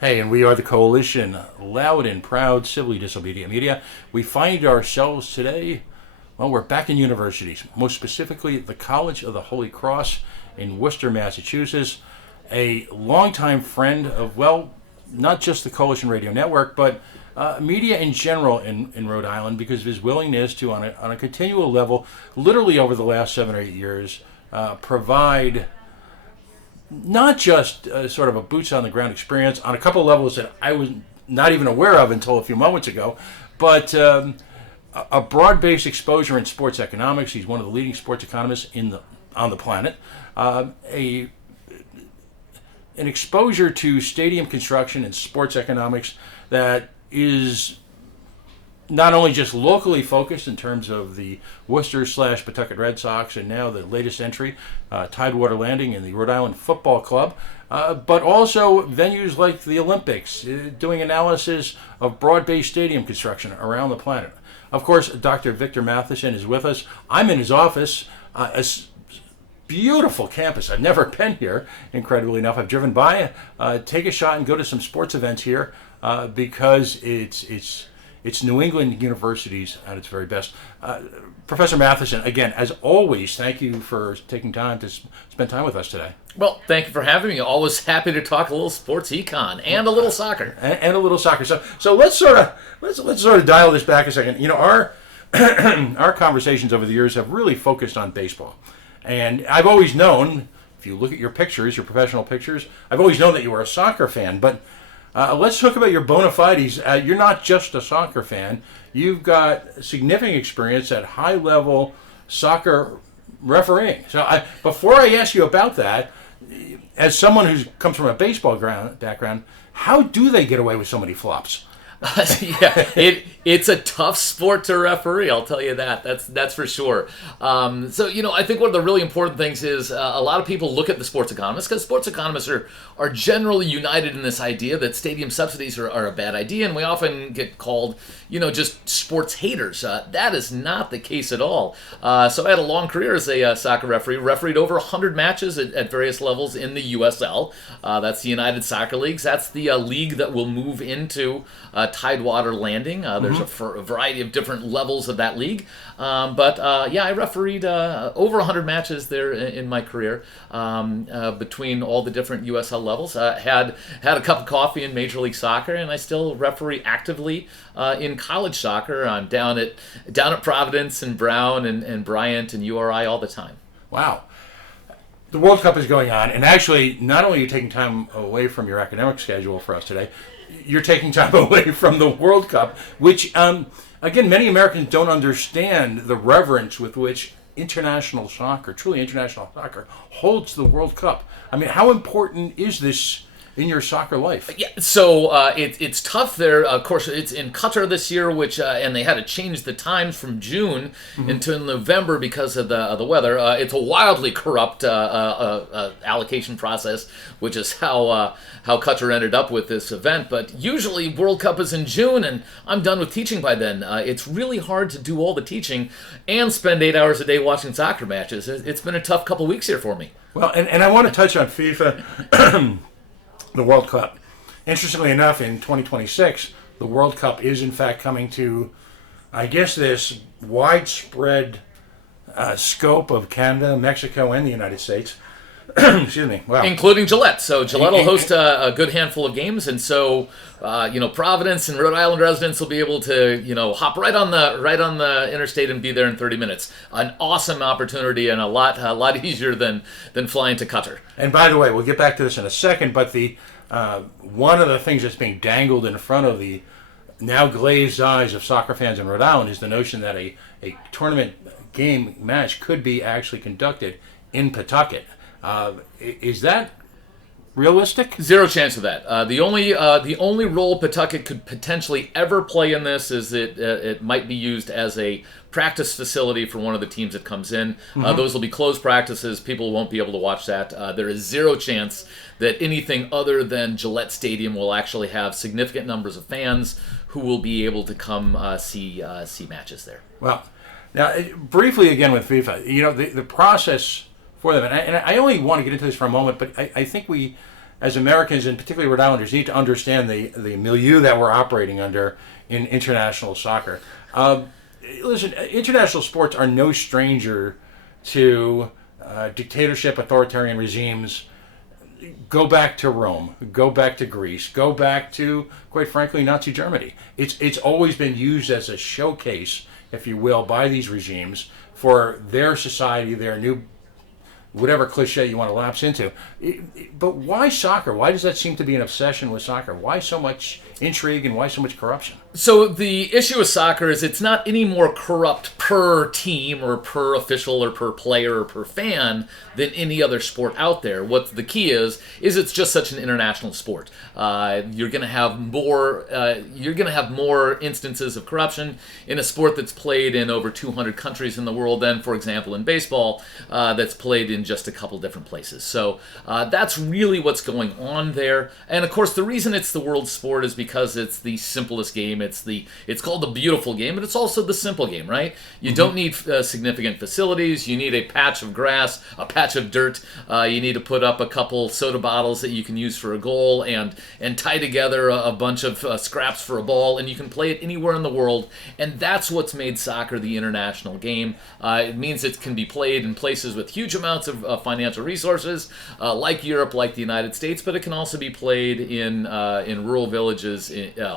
Hey, and we are the Coalition, loud and proud, civilly disobedient media. We find ourselves today, well, we're back in universities, most specifically the College of the Holy Cross in Worcester, Massachusetts. A longtime friend of, well, not just the Coalition Radio Network, but media in general in Rhode Island because of his willingness to, on a continual level, literally over the last 7 or 8 years, provide not just sort of a boots on the ground experience on a couple of levels that I was not even aware of until a few moments ago, but a broad-based exposure in sports economics. He's one of the leading sports economists on the planet. An exposure to stadium construction and sports economics that is not only just locally focused in terms of the Worcester/Pawtucket Red Sox and now the latest entry, Tidewater Landing and the Rhode Island Football Club, but also venues like the Olympics, doing analysis of broad-based stadium construction around the planet. Of course, Dr. Victor Matheson is with us. I'm in his office. Beautiful campus. I've never been here, incredibly enough. I've driven by, take a shot and go to some sports events here because it's New England universities at its very best. Professor Matheson, again, as always, thank you for taking time to spend time with us today. Well, thank you for having me. Always happy to talk a little sports econ and a little soccer. And a little soccer. So let's sort of dial this back a second. You know, our our conversations over the years have really focused on baseball. And I've always known, if you look at your pictures, your professional pictures, I've always known that you were a soccer fan, but let's talk about your bona fides. You're not just a soccer fan. You've got significant experience at high-level soccer refereeing. So before I ask you about that, as someone who comes from a baseball background, how do they get away with so many flops? Yeah, it's a tough sport to referee. I'll tell you that. That's for sure. So I think one of the really important things is a lot of people look at the sports economists because sports economists are generally united in this idea that stadium subsidies are a bad idea, and we often get called just sports haters. That is not the case at all. So I had a long career as a soccer referee. Refereed over 100 matches at various levels in the USL. That's the United Soccer Leagues. That's the league that will move into Tidewater Landing. There's a variety of different levels of that league. But I refereed over 100 matches there in my career between all the different USL levels. Had a cup of coffee in Major League Soccer, and I still referee actively in college soccer. I'm down at Providence and Brown and Bryant and URI all the time. Wow. The World Cup is going on, and actually, not only are you taking time away from your academic schedule for us today, you're taking time away from the World Cup, which, again, many Americans don't understand the reverence with which international soccer, truly international soccer, holds the World Cup. I mean, how important is this in your soccer life? Yeah, so it's tough there. Of course, it's in Qatar this year, which and they had to change the times from June until November because of the weather. It's a wildly corrupt allocation process, which is how Qatar ended up with this event. But usually, World Cup is in June, and I'm done with teaching by then. It's really hard to do all the teaching and spend 8 hours a day watching soccer matches. It's been a tough couple weeks here for me. Well, and I want to touch on FIFA. The World Cup. Interestingly enough, in 2026, the World Cup is in fact coming to, I guess, this widespread scope of Canada, Mexico, and the United States. Excuse me. Wow. Including Gillette. So Gillette will host a good handful of games, and so Providence and Rhode Island residents will be able to hop right on the interstate and be there in 30 minutes. An awesome opportunity and a lot easier than flying to Qatar. And by the way, we'll get back to this in a second, but the one of the things that's being dangled in front of the now glazed eyes of soccer fans in Rhode Island is the notion that a tournament game match could be actually conducted in Pawtucket. Is that realistic? Zero chance of that. The only role Pawtucket could potentially ever play in this is it might be used as a practice facility for one of the teams that comes in. Those will be closed practices. People won't be able to watch that. There is zero chance that anything other than Gillette Stadium will actually have significant numbers of fans who will be able to come see matches there. Well, now briefly again with FIFA, the process for them, and I only want to get into this for a moment, but I think we as Americans, and particularly Rhode Islanders, need to understand the milieu that we're operating under in international soccer. Listen, international sports are no stranger to dictatorship, authoritarian regimes. Go back to Rome, go back to Greece, go back to, quite frankly, Nazi Germany. It's always been used as a showcase, if you will, by these regimes for their society, their new, whatever cliche you want to lapse into. But why soccer? Why does that seem to be an obsession with soccer? Why so much intrigue and why so much corruption? So the issue with soccer is it's not any more corrupt per team or per official or per player or per fan than any other sport out there. What the key is it's just such an international sport. You're going to have more. You're going to have more instances of corruption in a sport that's played in over 200 countries in the world than, for example, in baseball, that's played in just a couple different places. So that's really what's going on there. And of course, the reason it's the world sport is because it's the simplest game. It's called the beautiful game, but it's also the simple game, right? You don't need significant facilities. You need a patch of grass, a patch of dirt. You need to put up a couple soda bottles that you can use for a goal, and tie together a bunch of scraps for a ball, and you can play it anywhere in the world. And that's what's made soccer the international game. It means it can be played in places with huge amounts of financial resources, like Europe, like the United States, but it can also be played in rural villages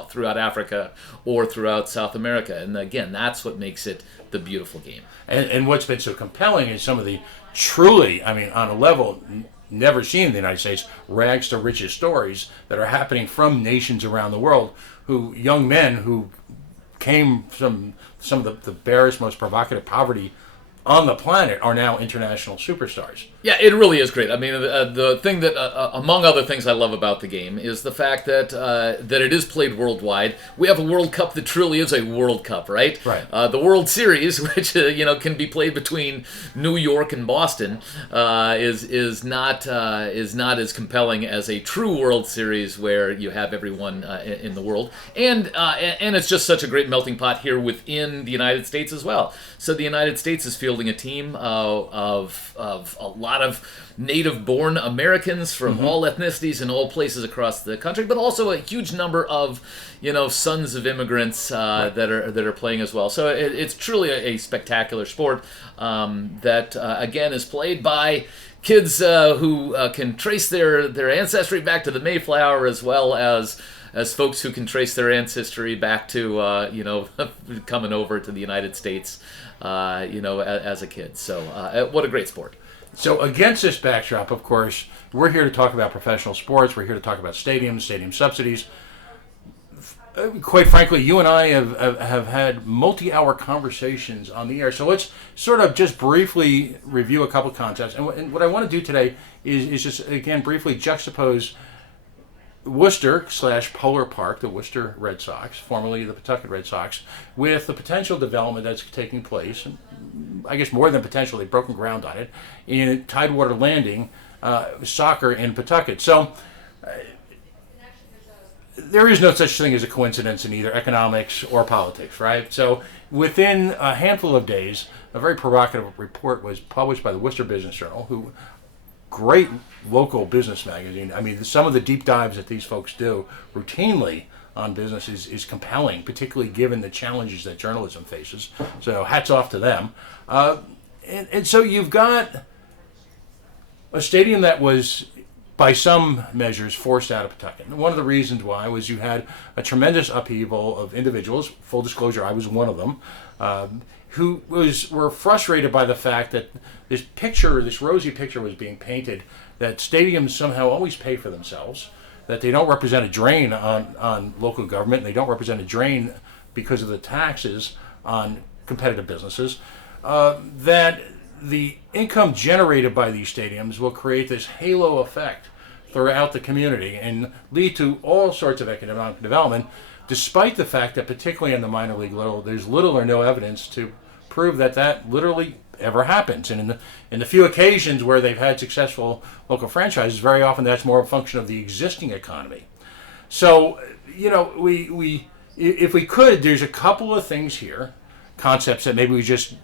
throughout Africa or throughout South America. And again, that's what makes it the beautiful game. And what's been so compelling is some of the truly, I mean, on a level never seen in the United States, rags to riches stories that are happening from nations around the world, young men who came from some of the barest, most provocative poverty on the planet are now international superstars. Yeah, it really is great. I mean, the thing that, among other things I love about the game is the fact that that it is played worldwide. We have a World Cup that truly is a World Cup, right? Right. The World Series, which can be played between New York and Boston, is not as compelling as a true World Series where you have everyone in the world, and it's just such a great melting pot here within the United States as well. So the United States is fielding a team of a lot of native-born Americans from all ethnicities and all places across the country, but also a huge number of, sons of immigrants that are playing as well. So it's truly a spectacular sport that again is played by kids who can trace their ancestry back to the Mayflower, as well as folks who can trace their ancestry back to coming over to the United States as a kid. So what a great sport. So against this backdrop, of course, we're here to talk about professional sports. We're here to talk about stadiums, stadium subsidies. Quite frankly, you and I have had multi-hour conversations on the air. So let's sort of just briefly review a couple concepts. And what I want to do today is just, again, briefly juxtapose Worcester/Polar Park, the Worcester Red Sox, formerly the Pawtucket Red Sox, with the potential development that's taking place, and I guess more than potential, they've broken ground on it, in Tidewater Landing, soccer in Pawtucket. So there is no such thing as a coincidence in either economics or politics, right? So within a handful of days, a very provocative report was published by the Worcester Business Journal, great local business magazine. I mean, some of the deep dives that these folks do routinely on business is compelling, particularly given the challenges that journalism faces. So hats off to them. And so you've got a stadium that was, by some measures, forced out of Pawtucket. And one of the reasons why was you had a tremendous upheaval of individuals, full disclosure, I was one of them, who were frustrated by the fact that this rosy picture was being painted, that stadiums somehow always pay for themselves, that they don't represent a drain on local government, and they don't represent a drain because of the taxes on competitive businesses, that the income generated by these stadiums will create this halo effect throughout the community and lead to all sorts of economic development, despite the fact that, particularly in the minor league level, there's little or no evidence to prove that literally ever happens. And in the few occasions where they've had successful local franchises, very often that's more a function of the existing economy. So, we if we could, there's a couple of things here, concepts that maybe we just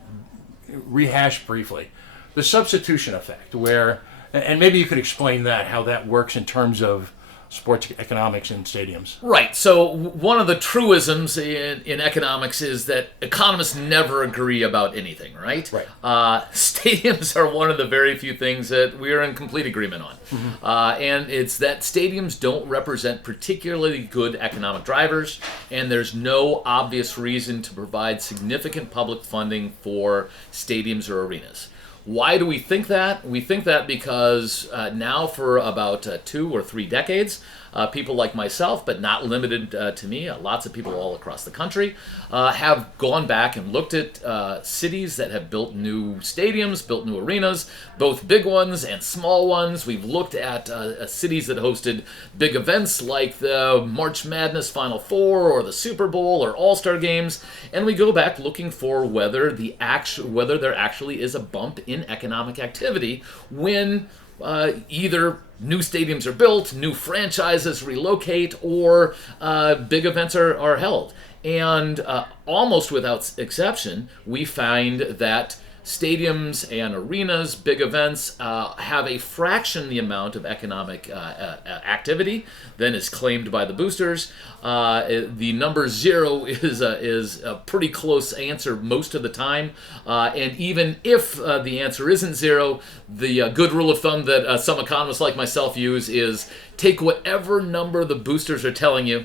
rehash briefly. The substitution effect, where And maybe you could explain that, how that works in terms of sports economics and stadiums. Right. So one of the truisms in economics is that economists never agree about anything, right? Right. Stadiums are one of the very few things that we are in complete agreement on. And it's that stadiums don't represent particularly good economic drivers, and there's no obvious reason to provide significant public funding for stadiums or arenas. Why do we think that? We think that because now for about 2 or 3 decades, people like myself, but not limited to me, lots of people all across the country, have gone back and looked at cities that have built new stadiums, built new arenas, both big ones and small ones. We've looked at cities that hosted big events like the March Madness Final Four or the Super Bowl or All-Star games, and we go back looking for whether there actually is a bump in economic activity when either new stadiums are built, new franchises relocate, or big events are held. And almost without exception, we find that stadiums and arenas, big events, have a fraction the amount of economic activity than is claimed by the boosters. The number 0 is a pretty close answer most of the time. And even if the answer isn't 0, the good rule of thumb that some economists like myself use is take whatever number the boosters are telling you,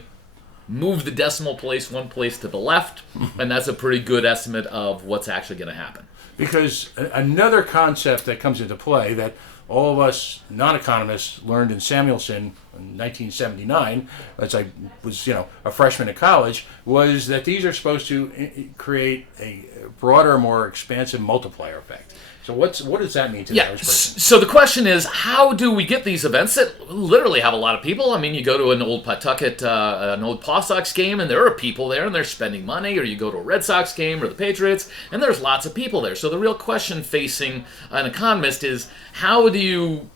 move the decimal place 1 place to the left, and that's a pretty good estimate of what's actually going to happen. Because another concept that comes into play that all of us non-economists learned in Samuelson in 1979, as I was, a freshman in college, was that these are supposed to create a broader, more expansive multiplier effect. So what does that mean to the average person? So the question is, how do we get these events that literally have a lot of people? I mean, you go to an old Pawtucket, an old Paw Sox game, and there are people there, and they're spending money. Or you go to a Red Sox game or the Patriots, and there's lots of people there. So the real question facing an economist is, how do you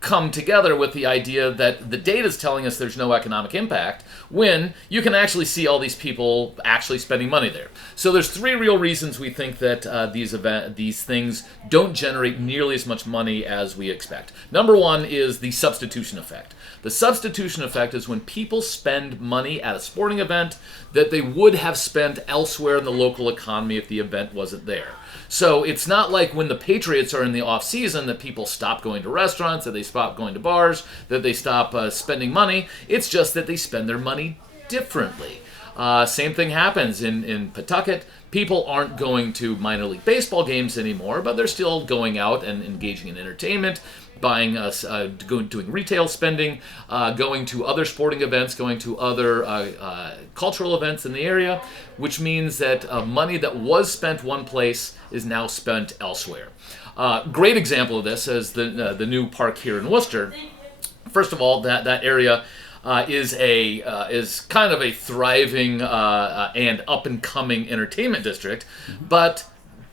come together with the idea that the data is telling us there's no economic impact when you can actually see all these people actually spending money there? So there's 3 real reasons we think that these things don't generate nearly as much money as we expect. Number 1 is the substitution effect. The substitution effect is when people spend money at a sporting event that they would have spent elsewhere in the local economy if the event wasn't there. So it's not like when the Patriots are in the off season that people stop going to restaurants, that they stop going to bars, that they stop spending money. It's just that they spend their money differently. Same thing happens in Pawtucket. People aren't going to minor league baseball games anymore, but they're still going out and engaging in entertainment, buying doing retail spending, going to other sporting events, going to other cultural events in the area, which means that money that was spent one place is now spent elsewhere. Great example of this is the new park here in Worcester. First of all, that area is kind of a thriving and up and coming entertainment district, but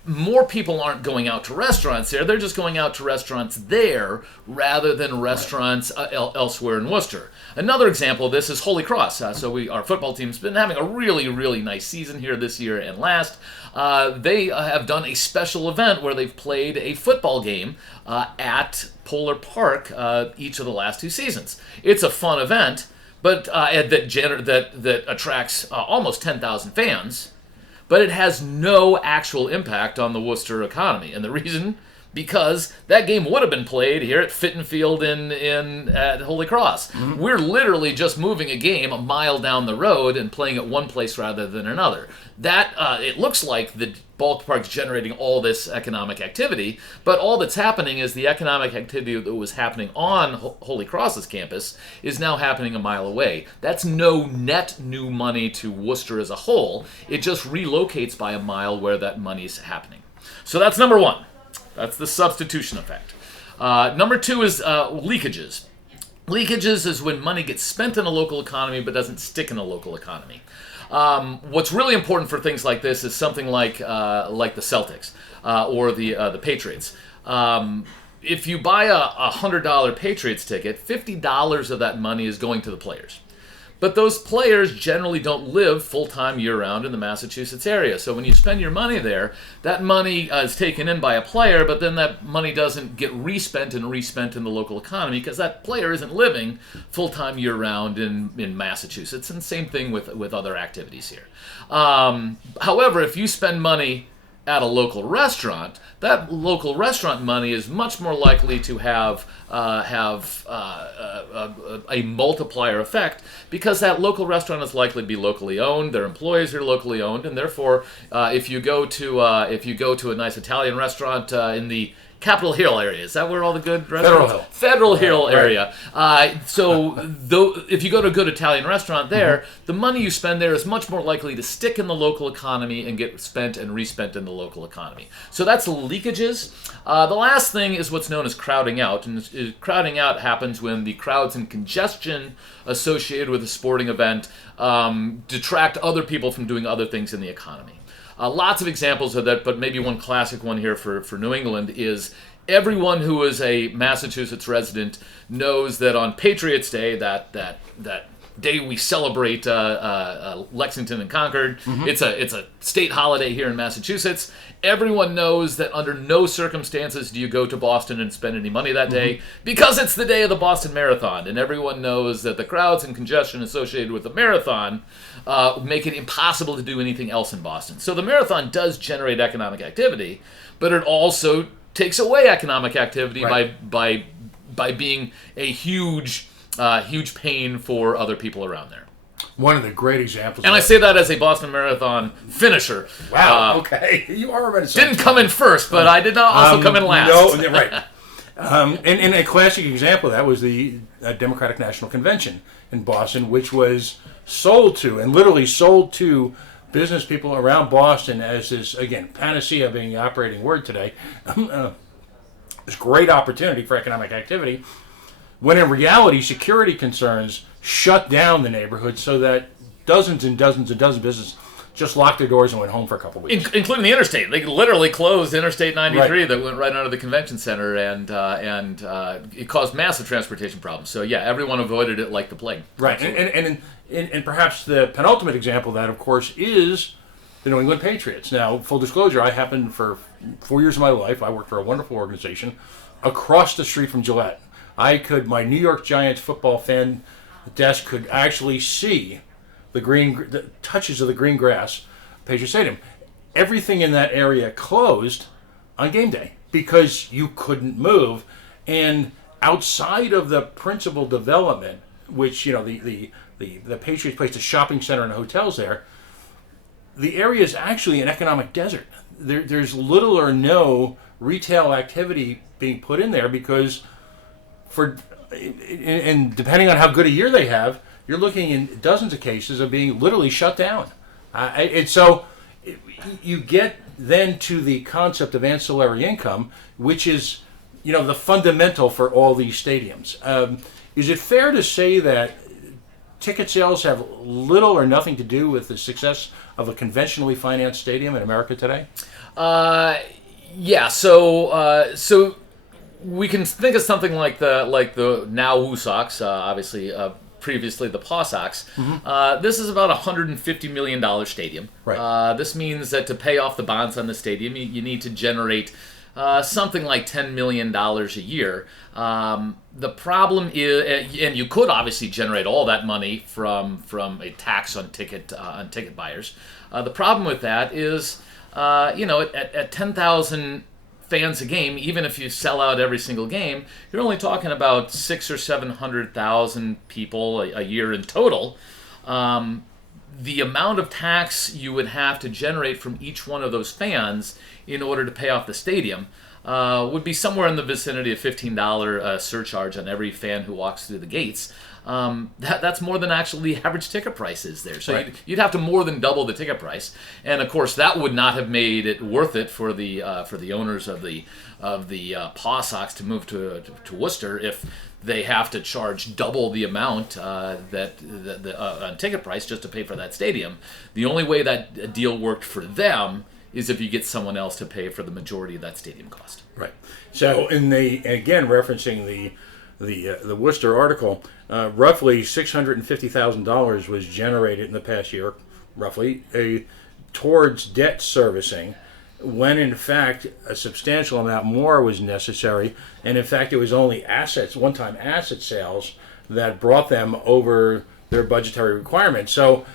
more people aren't going out to restaurants there. They're just going out to restaurants there rather than restaurants elsewhere in Worcester. Another example of this is Holy Cross. Our football team's been having a really, really nice season here this year and last. They have done a special event where they've played a football game at Polar Park each of the last 2 seasons. It's a fun event, but that attracts almost 10,000 fans. But it has no actual impact on the Worcester economy. And the reason, because that game would have been played here at Fitton Field at Holy Cross. Mm-hmm. We're literally just moving a game a mile down the road and playing it one place rather than another. That it looks like the ballpark's generating all this economic activity, but all that's happening is the economic activity that was happening on Holy Cross's campus is now happening a mile away. That's no net new money to Worcester as a whole. It just relocates by a mile where that money's happening. So that's number 1. That's the substitution effect. Number 2 is leakages. Leakages is when money gets spent in a local economy but doesn't stick in a local economy. What's really important for things like this is something like the Celtics or the Patriots. If you buy a $100 Patriots ticket, $50 of that money is going to the players. But those players generally don't live full-time year-round in the Massachusetts area. So when you spend your money there, that money is taken in by a player, but then that money doesn't get respent in the local economy because that player isn't living full-time year-round in Massachusetts. And same thing with other activities here. However, if you spend money at a local restaurant, that local restaurant money is much more likely to have a multiplier effect because that local restaurant is likely to be locally owned. Their employees are locally owned, and therefore, if you go to a nice Italian restaurant in the Capitol Hill area. Is that where all the good restaurants? Federal Hill area. If you go to a good Italian restaurant there, the money you spend there is much more likely to stick in the local economy and get spent and respent in the local economy. So that's leakages. The last thing is what's known as crowding out. And crowding out happens when the crowds and congestion associated with a sporting event detract other people from doing other things in the economy. Lots of examples of that, but maybe one classic one here for New England is everyone who is a Massachusetts resident knows that on Patriots Day, that day we celebrate Lexington and Concord. It's a state holiday here in Massachusetts. Everyone knows that under no circumstances do you go to Boston and spend any money that day because it's the day of the Boston Marathon, and everyone knows that the crowds and congestion associated with the marathon make it impossible to do anything else in Boston. So the marathon does generate economic activity, but it also takes away economic activity by being a huge pain for other people around there. One of the great examples. And I say that as a Boston Marathon finisher. Wow. Okay, you are a Renaissance. Didn't come in first, but I did not also come in last. No, right. And a classic example of that was the Democratic National Convention in Boston, which was sold to business people around Boston as this, again, panacea being the operating word today, this great opportunity for economic activity, when in reality, security concerns shut down the neighborhood so that dozens and dozens and dozens of businesses just locked their doors and went home for a couple of weeks. Including the interstate. They literally closed Interstate 93 that went right under the convention center, and it caused massive transportation problems. So, yeah, everyone avoided it like the plague. Right. And perhaps the penultimate example of that, of course, is the New England Patriots. Now, full disclosure, I happened for 4 years of my life, I worked for a wonderful organization across the street from Gillette. My New York Giants football fan desk could actually see the touches of the green grass, Patriot Stadium. Everything in that area closed on game day because you couldn't move. And outside of the principal development, which, the Patriots placed a shopping center and hotels there, the area is actually an economic desert. There's little or no retail activity being put in there because and depending on how good a year they have, you're looking in dozens of cases of being literally shut down. And so you get then to the concept of ancillary income, which is, the fundamental for all these stadiums. Is it fair to say that ticket sales have little or nothing to do with the success of a conventionally financed stadium in America today? Yeah. So we can think of something like the now WooSox, obviously previously the PawSox. This is about a $150 million stadium. Right. This means that to pay off the bonds on the stadium, you need to generate something like $10 million a year. The problem is, and you could obviously generate all that money from a tax on ticket buyers. The problem with that is, at 10,000 fans a game, even if you sell out every single game, you're only talking about 600,000 or 700,000 people a year in total. The amount of tax you would have to generate from each one of those fans in order to pay off the stadium would be somewhere in the vicinity of $15 surcharge on every fan who walks through the gates. That's more than actually the average ticket price is there. So right. you'd have to more than double the ticket price, and of course that would not have made it worth it for the owners of the PawSox to move to Worcester if they have to charge double the amount on ticket price just to pay for that stadium. The only way that deal worked for them is if you get someone else to pay for the majority of that stadium cost. Right. So again referencing the Worcester article, roughly $650,000 was generated in the past year, roughly, towards debt servicing, when in fact a substantial amount more was necessary, and in fact it was only one-time asset sales that brought them over their budgetary requirements. So,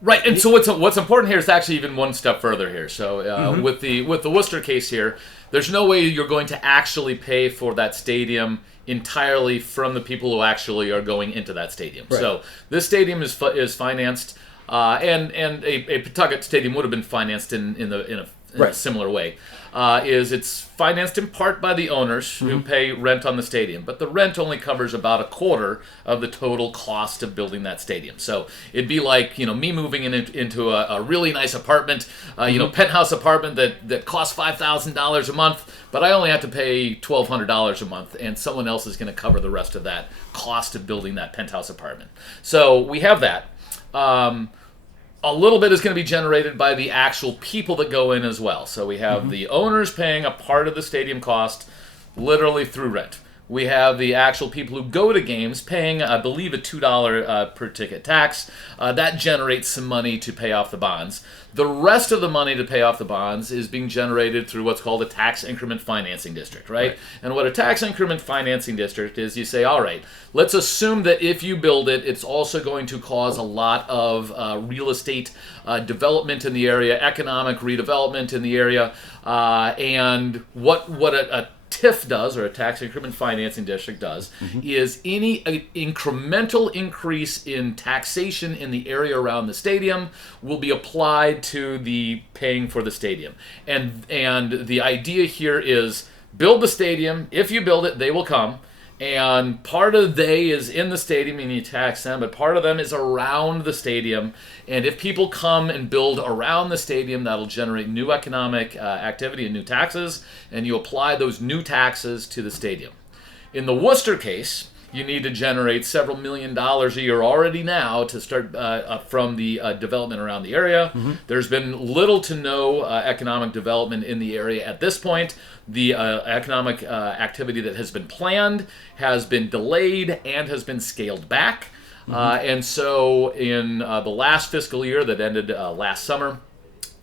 right, and so what's important here is actually even one step further here. So with the Worcester case here, there's no way you're going to actually pay for that stadium entirely from the people who actually are going into that stadium. Right. So this stadium is financed, and a Pawtucket stadium would have been financed in a Right. similar way. It's financed in part by the owners who pay rent on the stadium, but the rent only covers about a quarter of the total cost of building that stadium. So it'd be like me moving into a really nice apartment, penthouse apartment that costs $5,000 a month, but I only have to pay $1,200 a month, and someone else is going to cover the rest of that cost of building that penthouse apartment. So we have that. A little bit is going to be generated by the actual people that go in as well. So we have the owners paying a part of the stadium cost literally through rent. We have the actual people who go to games paying, I believe, a $2 per ticket tax. That generates some money to pay off the bonds. The rest of the money to pay off the bonds is being generated through what's called a tax increment financing district, right? And what a tax increment financing district is, you say, all right, let's assume that if you build it, it's also going to cause a lot of real estate development in the area, economic redevelopment in the area, and what a TIF does, or a tax increment financing district does, is any incremental increase in taxation in the area around the stadium will be applied to the paying for the stadium. And the idea here is build the stadium. If you build it, they will come. And part of they is in the stadium and you tax them, but part of them is around the stadium. And if people come and build around the stadium, that'll generate new economic activity and new taxes, and you apply those new taxes to the stadium. In the Worcester case, you need to generate several $1 million a year already now to start from the development around the area. There's been little to no economic development in the area at this point. The economic activity that has been planned has been delayed and has been scaled back. And so in the last fiscal year that ended last summer,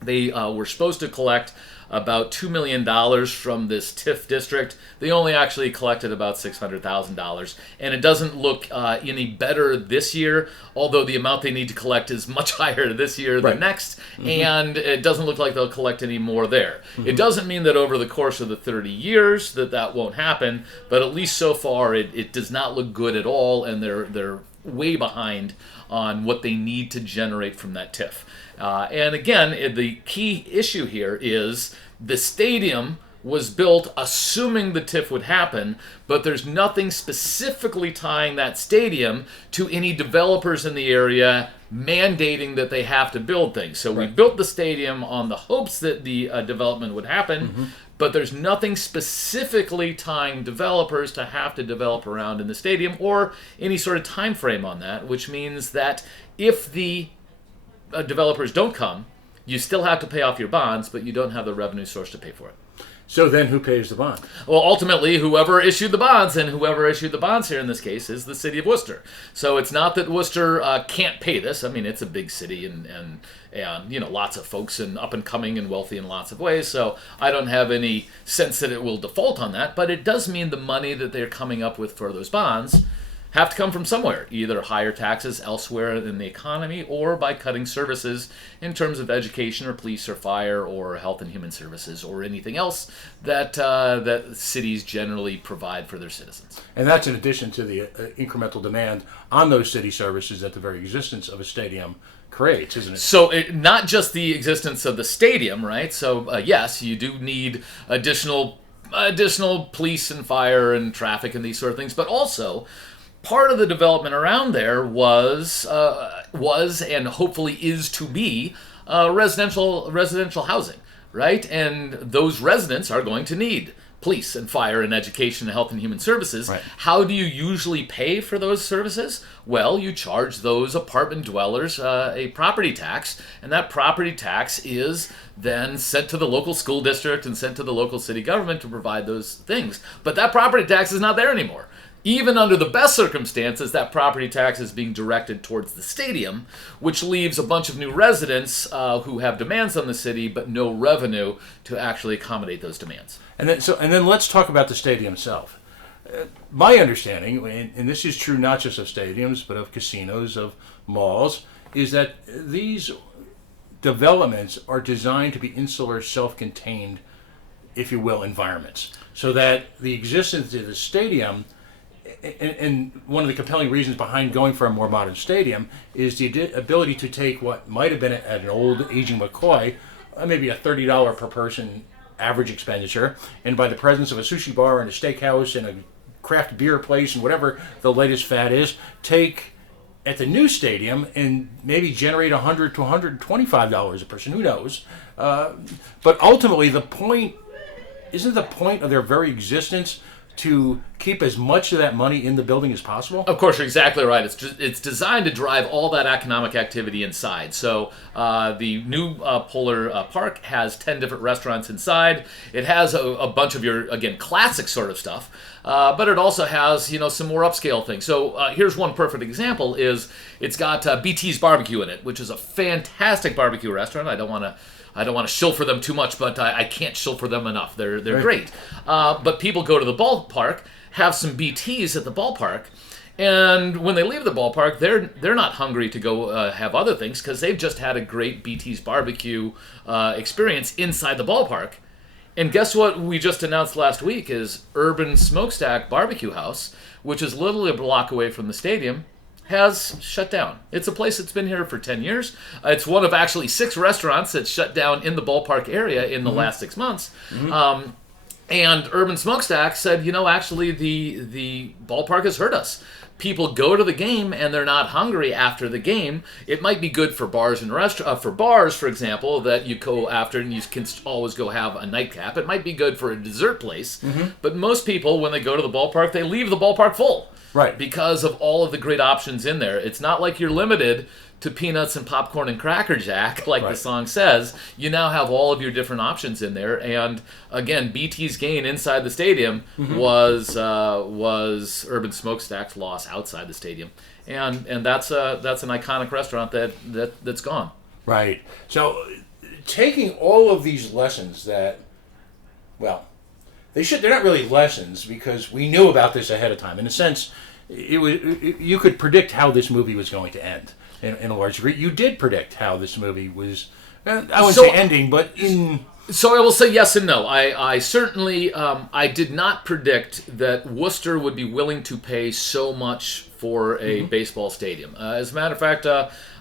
they were supposed to collect about $2 million from this TIF district. They only actually collected about $600,000. And it doesn't look any better this year, although the amount they need to collect is much higher this year than next. And it doesn't look like they'll collect any more there. It doesn't mean that over the course of the 30 years that won't happen, but at least so far it does not look good at all, and they're way behind on what they need to generate from that TIF. And again, the key issue here is the stadium was built assuming the TIF would happen, but there's nothing specifically tying that stadium to any developers in the area mandating that they have to build things. So we built the stadium on the hopes that the development would happen, but there's nothing specifically tying developers to have to develop around in the stadium or any sort of time frame on that, which means that if the developers don't come, you still have to pay off your bonds, but you don't have the revenue source to pay for it. So then who pays the bond? Well, ultimately, whoever issued the bonds, and whoever issued the bonds here in this case is the city of Worcester. So it's not that Worcester can't pay this. I mean, it's a big city and lots of folks and up and coming and wealthy in lots of ways. So I don't have any sense that it will default on that, but it does mean the money that they're coming up with for those bonds have to come from somewhere, either higher taxes elsewhere in the economy or by cutting services in terms of education or police or fire or health and human services or anything else that cities generally provide for their citizens. And that's in addition to the incremental demand on those city services that the very existence of a stadium creates, isn't it? So not just the existence of the stadium, right? So yes, you do need additional police and fire and traffic and these sort of things, but also part of the development around there was and hopefully is to be residential housing, right? And those residents are going to need police and fire and education and health and human services. Right. How do you usually pay for those services? Well, you charge those apartment dwellers a property tax, and that property tax is then sent to the local school district and sent to the local city government to provide those things. But that property tax is not there anymore. Even under the best circumstances, that property tax is being directed towards the stadium, which leaves a bunch of new residents who have demands on the city, but no revenue to actually accommodate those demands. And then let's talk about the stadium itself. My understanding, and this is true not just of stadiums, but of casinos, of malls, is that these developments are designed to be insular, self-contained, if you will, environments, so that the existence of the stadium. And one of the compelling reasons behind going for a more modern stadium is the ability to take what might have been at an old aging McCoy, maybe a $30 per person average expenditure, and by the presence of a sushi bar and a steakhouse and a craft beer place and whatever the latest fad is, take at the new stadium and maybe generate $100 to $125 a person, who knows. But ultimately, isn't the point of their very existence to keep as much of that money in the building as possible? Of course, you're exactly right. It's designed to drive all that economic activity inside. So the new Polar Park has 10 different restaurants inside. It has a bunch of your, again, classic sort of stuff, but it also has, some more upscale things. So here's one perfect example: is it's got BT's Barbecue in it, which is a fantastic barbecue restaurant. I don't want to shill for them too much, but I can't shill for them enough. They're Right. great. But people go to the ballpark, have some BTs at the ballpark, and when they leave the ballpark, they're not hungry to go have other things because they've just had a great BT's barbecue experience inside the ballpark. And guess what we just announced last week is Urban Smokestack Barbecue House, which is literally a block away from the stadium, has shut down. It's a place that's been here for 10 years. It's one of actually 6 restaurants that's shut down in the ballpark area in the last 6 months. And Urban Smokestack said, actually the ballpark has hurt us. People go to the game and they're not hungry after the game. It might be good for bars and restaurants. For bars, for example, that you go after and you can always go have a nightcap. It might be good for a dessert place. But most people, when they go to the ballpark, they leave the ballpark full. Right. Because of all of the great options in there. It's not like you're limited to peanuts and popcorn and Cracker Jack, like the song says. You now have all of your different options in there. And again, BT's gain inside the stadium was Urban Smokestack's loss outside the stadium. And that's an iconic restaurant that's gone. Right. So taking all of these lessons that, well, they're not really lessons because we knew about this ahead of time. In a sense, you could predict how this movie was going to end. In a large degree, you did predict how this movie was. I wouldn't say ending, but in. So I will say yes and no. I certainly I did not predict that Worcester would be willing to pay so much for a baseball stadium. As a matter of fact,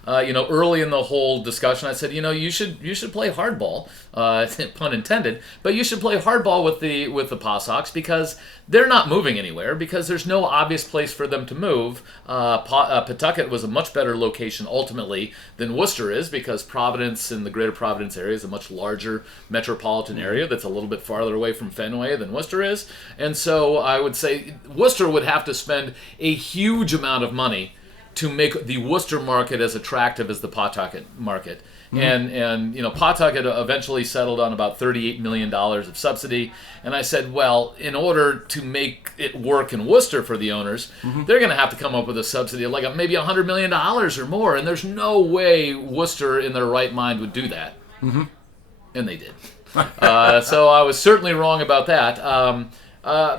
early in the whole discussion, I said, you should play hardball, pun intended, but you should play hardball with the Pawsox because they're not moving anywhere because there's no obvious place for them to move. Pawtucket was a much better location ultimately than Worcester is because Providence and the greater Providence area is a much larger metropolitan area that's a little bit farther away from Fenway than Worcester is. And so I would say Worcester would have to spend a huge amount of money to make the Worcester market as attractive as the Pawtucket market. And Pawtucket eventually settled on about $38 million of subsidy. And I said, well, in order to make it work in Worcester for the owners, they're going to have to come up with a subsidy of like maybe $100 million or more. And there's no way Worcester in their right mind would do that. And they did. So I was certainly wrong about that.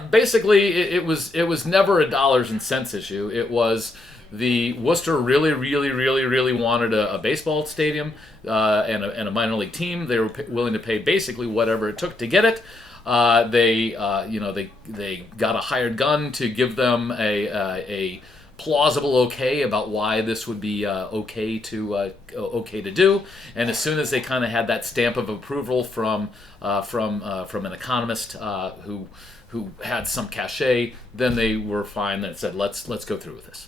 Basically, it was never a dollars and cents issue. It was the Worcester really, really, really, really wanted a baseball stadium and a minor league team. They were willing to pay basically whatever it took to get it. They got a hired gun to give them a plausible okay about why this would be okay to do. And as soon as they kind of had that stamp of approval from an economist who had some cachet, then they were fine and said, let's go through with this.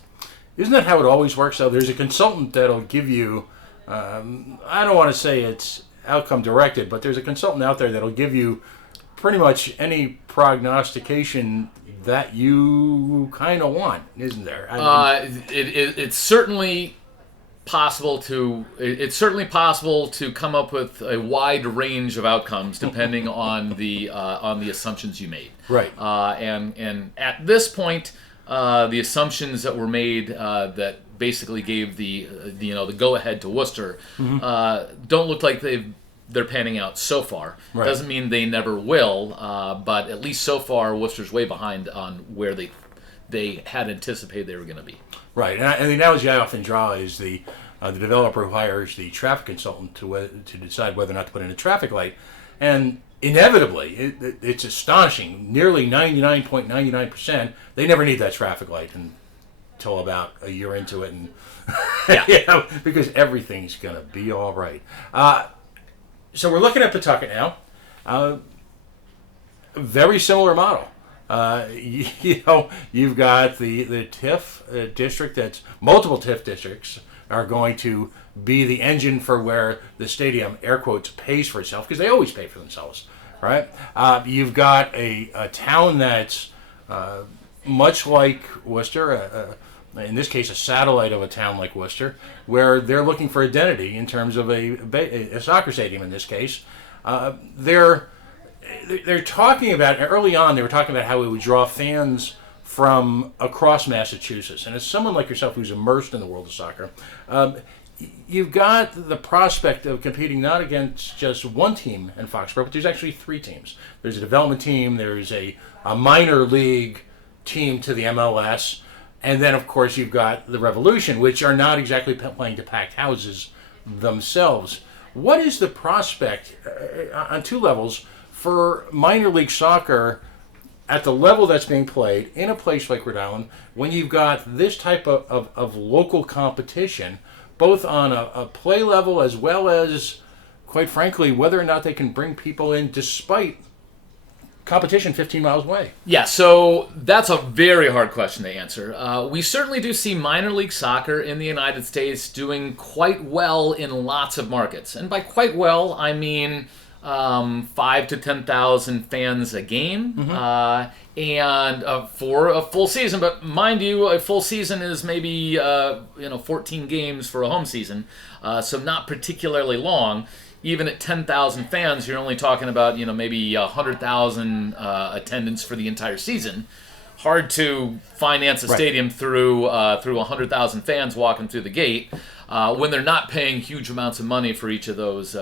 Isn't that how it always works, though? There's a consultant that'll give you, I don't want to say it's outcome directed, but there's a consultant out there that'll give you pretty much any prognostication that you kind of want, isn't there? It's certainly possible to come up with a wide range of outcomes depending on the assumptions you made. Right. And at this point, the assumptions that were made that basically gave the go ahead to Worcester don't look like they're panning out so far. Right. Doesn't mean they never will, but at least so far, Worcester's way behind on where they had anticipated they were going to be. Right, and the analogy I often draw is the developer who hires the traffic consultant to decide whether or not to put in a traffic light, and inevitably, it's astonishing. Nearly 99.99%, they never need that traffic light until about a year into it, and Yeah. because everything's going to be all right. So we're looking at Pawtucket now. Very similar model. You've got the TIF district. That's multiple TIF districts are going to be the engine for where the stadium, air quotes, pays for itself, because they always pay for themselves, right? You've got a town that's much like Worcester, in this case a satellite of a town like Worcester, where they're looking for identity in terms of a soccer stadium in this case. They're talking about, early on, they were talking about how it would draw fans from across Massachusetts. And as someone like yourself who's immersed in the world of soccer, you've got the prospect of competing not against just one team in Foxborough, but there's actually three teams. There's a development team, there's a minor league team to the MLS, and then, of course, you've got the Revolution, which are not exactly playing to packed houses themselves. What is the prospect on two levels for minor league soccer at the level that's being played in a place like Rhode Island, when you've got this type of local competition, both on a play level as well as, quite frankly, whether or not they can bring people in despite competition 15 miles away? Yeah, so that's a very hard question to answer. We certainly do see minor league soccer in the United States doing quite well in lots of markets. And by quite well, I mean 5 to 10,000 fans a game, and for a full season. But mind you, a full season is maybe 14 games for a home season, so not particularly long. Even at 10,000 fans, you're only talking about maybe 100,000 attendance for the entire season. Hard to finance a stadium through 100,000 fans walking through the gate. When they're not paying huge amounts of money for each of those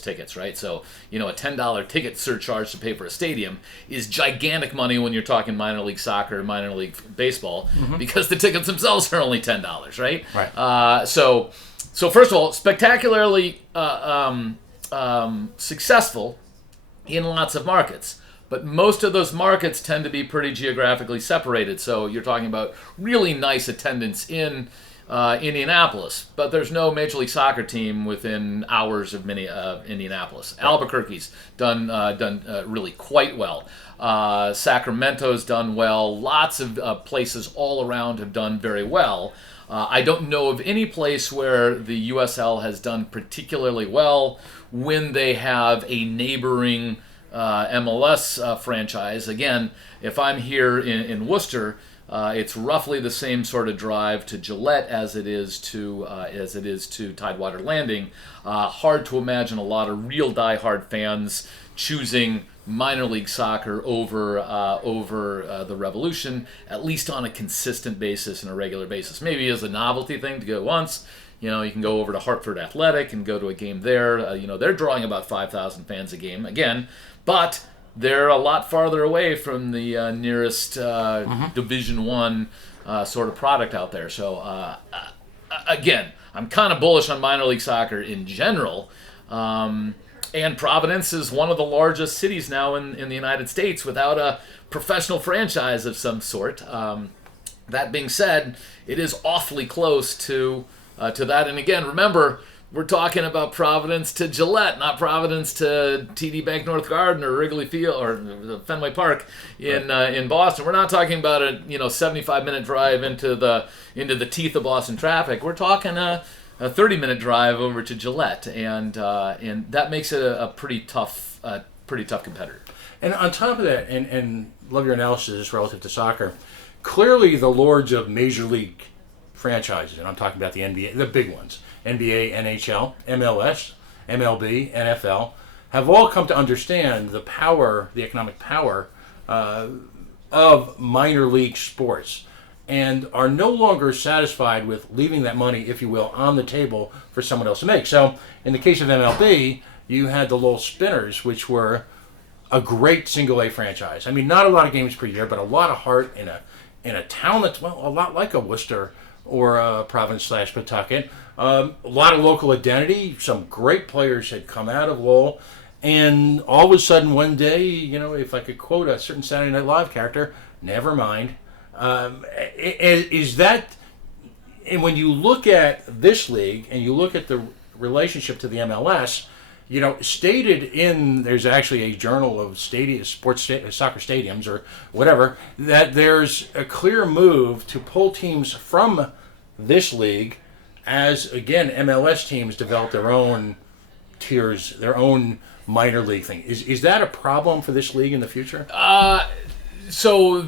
tickets, right? So, a $10 ticket surcharge to pay for a stadium is gigantic money when you're talking minor league soccer, minor league baseball, because the tickets themselves are only $10, right? Right. So first of all, spectacularly successful in lots of markets. But most of those markets tend to be pretty geographically separated. So you're talking about really nice attendance in Indianapolis, but there's no Major League Soccer team within hours of Indianapolis. Albuquerque's done really quite well. Sacramento's done well. Lots of places all around have done very well. I don't know of any place where the USL has done particularly well when they have a neighboring MLS franchise. Again, if I'm here in Worcester, it's roughly the same sort of drive to Gillette as it is to Tidewater Landing. Hard to imagine a lot of real diehard fans choosing minor league soccer over the Revolution, at least on a consistent basis and a regular basis. Maybe as a novelty thing to go once. You can go over to Hartford Athletic and go to a game there. They're drawing about 5,000 fans a game again, but they're a lot farther away from the nearest Division One sort of product out there. So again, I'm kind of bullish on minor league soccer in general. And Providence is one of the largest cities now in the United States without a professional franchise of some sort. That being said, it is awfully close to that. And again, remember, we're talking about Providence to Gillette, not Providence to TD Bank North Garden or Wrigley Field or Fenway Park in Boston. We're not talking about a 75-minute drive into the teeth of Boston traffic. We're talking a 30-minute drive over to Gillette, and that makes it a pretty tough competitor. And on top of that, and love your analysis relative to soccer, clearly the lords of major league franchises, and I'm talking about the NBA, the big ones, NBA, NHL, MLS, MLB, NFL, have all come to understand the power, the economic power of minor league sports, and are no longer satisfied with leaving that money, if you will, on the table for someone else to make. So in the case of MLB, you had the Lowell Spinners, which were a great single A franchise. I mean, not a lot of games per year, but a lot of heart in a town that's, well, a lot like a Worcester or a Providence/Pawtucket. A lot of local identity. Some great players had come out of Lowell. And all of a sudden, one day, if I could quote a certain Saturday Night Live character, never mind. Is that, and when you look at this league and you look at the relationship to the MLS, stated in, there's actually a journal of soccer stadiums or whatever, that there's a clear move to pull teams from this league as, again, MLS teams develop their own tiers, their own minor league thing. Is that a problem for this league in the future? So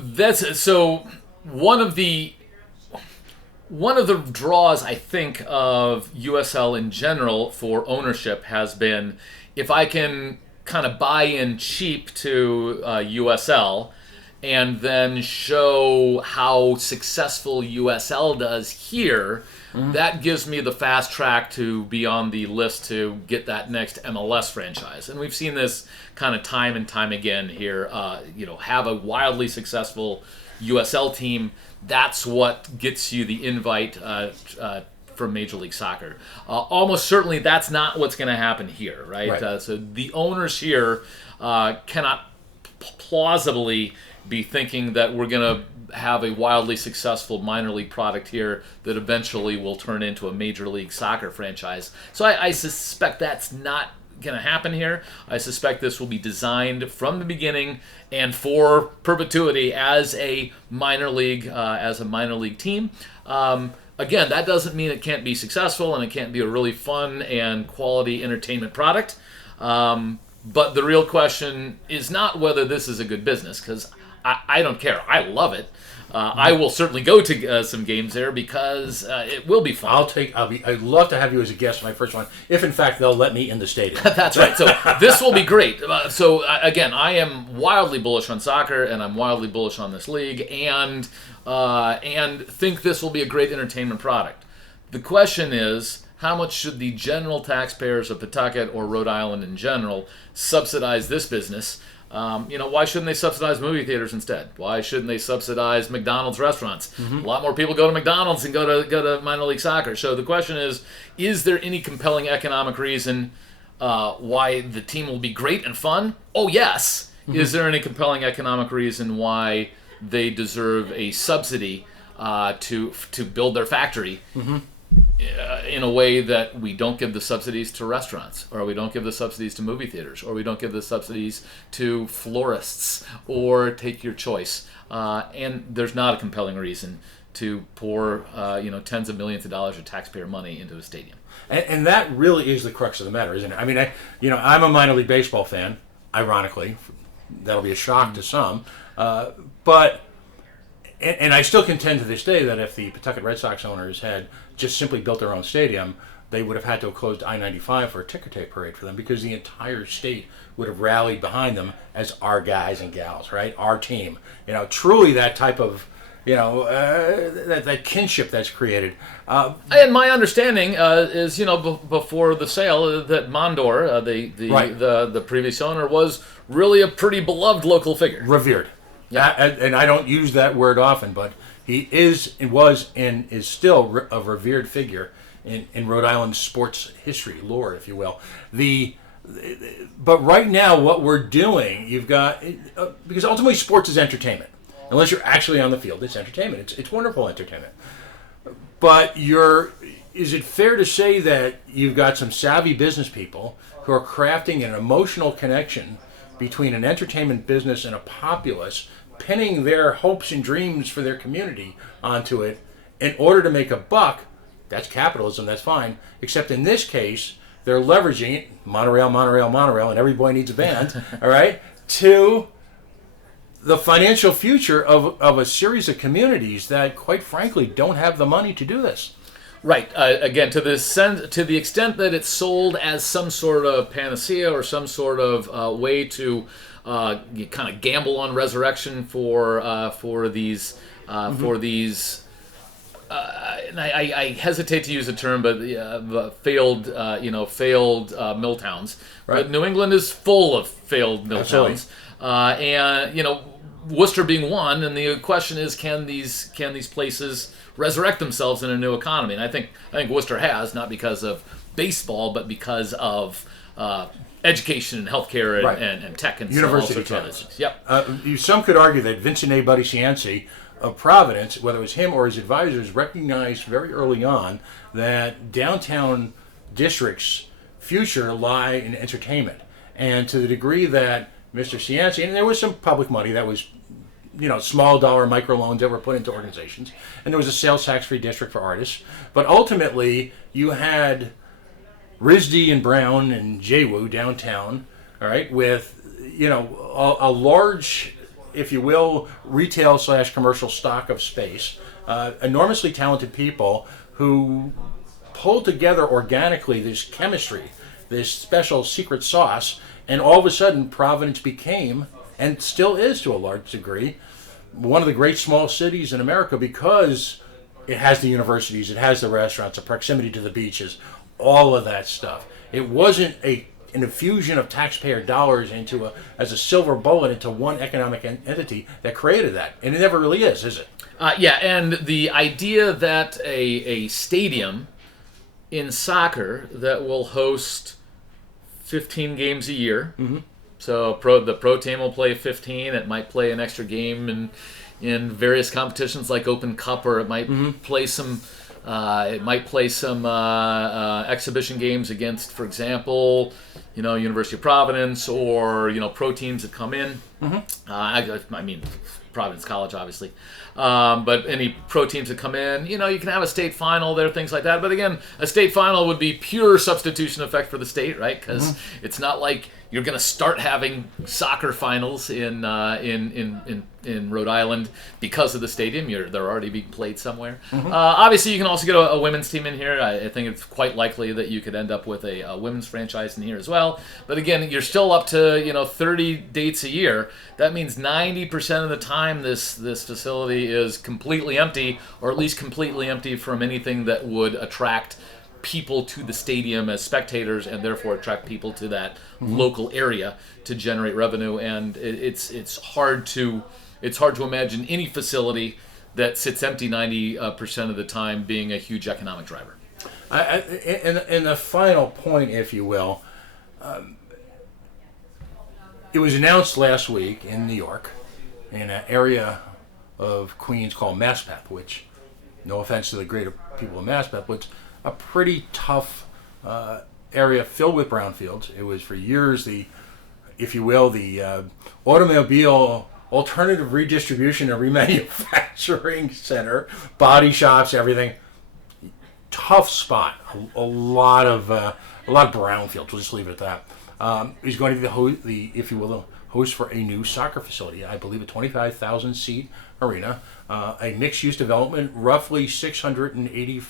one of the draws, I think, of USL in general for ownership has been, if I can kind of buy in cheap to USL and then show how successful USL does here, that gives me the fast track to be on the list to get that next MLS franchise. And we've seen this kind of time and time again here. Have a wildly successful USL team. That's what gets you the invite from Major League Soccer. Almost certainly that's not what's going to happen here, right? So the owners here cannot plausibly be thinking that we're going to have a wildly successful minor league product here that eventually will turn into a Major League Soccer franchise. So I suspect that's not going to happen here. I suspect this will be designed from the beginning and for perpetuity as a minor league team. Again, that doesn't mean it can't be successful and it can't be a really fun and quality entertainment product. But the real question is not whether this is a good business, because I don't care. I love it. I will certainly go to some games there because it will be fun. I'd love to have you as a guest for my first one, if in fact they'll let me in the stadium. That's right. So this will be great. Again, I am wildly bullish on soccer, and I'm wildly bullish on this league, and think this will be a great entertainment product. The question is, how much should the general taxpayers of Pawtucket or Rhode Island in general subsidize this business? Why shouldn't they subsidize movie theaters instead? Why shouldn't they subsidize McDonald's restaurants? A lot more people go to McDonald's and go to minor league soccer. So the question is there any compelling economic reason why the team will be great and fun? Oh, yes. Is there any compelling economic reason why they deserve a subsidy to build their factory? In a way that we don't give the subsidies to restaurants, or we don't give the subsidies to movie theaters, or we don't give the subsidies to florists, or take your choice. And there's not a compelling reason to pour tens of millions of dollars of taxpayer money into a stadium. And that really is the crux of the matter, isn't it? I mean, I'm a minor league baseball fan. Ironically, that'll be a shock to some, but. And I still contend to this day that if the Pawtucket Red Sox owners had just simply built their own stadium, they would have had to have closed I-95 for a ticker tape parade for them, because the entire state would have rallied behind them as our guys and gals, right? Our team. Truly that type of, that kinship that's created. And my understanding is, before the sale, that Mondor, the previous owner, was really a pretty beloved local figure. Revered. Yeah, and I don't use that word often, but he was and is still a revered figure in Rhode Island sports history, lore, if you will. But right now, what we're doing, you've got, because ultimately sports is entertainment. Unless you're actually on the field, it's entertainment. It's wonderful entertainment. But is it fair to say that you've got some savvy business people who are crafting an emotional connection between an entertainment business and a populace, pinning their hopes and dreams for their community onto it in order to make a buck? That's capitalism, that's fine. Except in this case, they're leveraging it, monorail, and every boy needs a band, all right, to the financial future of a series of communities that, quite frankly, don't have the money to do this. Right. Again, to the extent that it's sold as some sort of panacea or some sort of way to kind of gamble on resurrection for these and I hesitate to use the term, but failed mill towns. Right. But New England is full of failed mill towns, and Worcester being one. And the question is, can these places resurrect themselves in a new economy? And I think Worcester has, not because of baseball, but because of education and healthcare and, right. and tech and university towns. Yep. Some could argue that Vincent A. Buddy Cianci of Providence, whether it was him or his advisors, recognized very early on that downtown districts' future lie in entertainment. And to the degree that Mr. Cianci, and there was some public money that was, small dollar microloans that were put into organizations, and there was a sales tax-free district for artists. But ultimately, you had RISD and Brown and JWU downtown, all right, with, a large, if you will, retail/commercial stock of space, enormously talented people who pulled together organically this chemistry, this special secret sauce, and all of a sudden Providence became, and still is to a large degree, one of the great small cities in America because it has the universities, it has the restaurants, the proximity to the beaches, all of that stuff. It wasn't an infusion of taxpayer dollars as a silver bullet into one economic entity that created that. And it never really is it? Yeah, and the idea that a stadium in soccer that will host 15 games a year, so the pro team will play 15, it might play an extra game in various competitions like Open Cup, or it might play some exhibition games against, for example, University of Providence, or pro teams that come in. I mean, Providence College, obviously, but any pro teams that come in, you can have a state final there, things like that. But again, a state final would be pure substitution effect for the state, right? Because it's not like you're going to start having soccer finals in Rhode Island because of the stadium. They're already being played somewhere. Obviously, you can also get a women's team in here. I think it's quite likely that you could end up with a women's franchise in here as well. But again, you're still up to 30 dates a year. That means 90% of the time this facility is completely empty, or at least completely empty from anything that would attract people to the stadium as spectators, and therefore attract people to that local area to generate revenue. And it's hard to imagine any facility that sits empty 90% of the time being a huge economic driver. And the final point, if you will, it was announced last week in New York, in an area of Queens called Maspeth, which, no offense to the greater people of Maspeth, but it's a pretty tough area filled with brownfields. It was for years the automobile alternative redistribution and remanufacturing center, body shops, everything. Tough spot. A lot of brownfields. We'll just leave it at that. He's going to be the host for a new soccer facility. I believe a 25,000 seat arena, a mixed-use development, roughly $650 to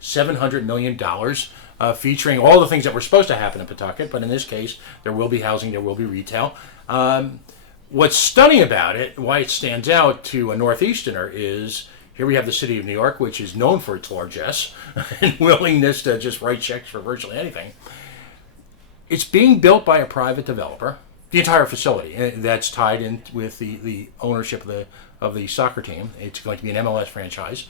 $700 million, featuring all the things that were supposed to happen in Pawtucket. But in this case, there will be housing, there will be retail. What's stunning about it, why it stands out to a Northeasterner, is here we have the city of New York, which is known for its largesse and willingness to just write checks for virtually anything. It's being built by a private developer, the entire facility, and that's tied in with the ownership of the soccer team. It's going to be an MLS franchise.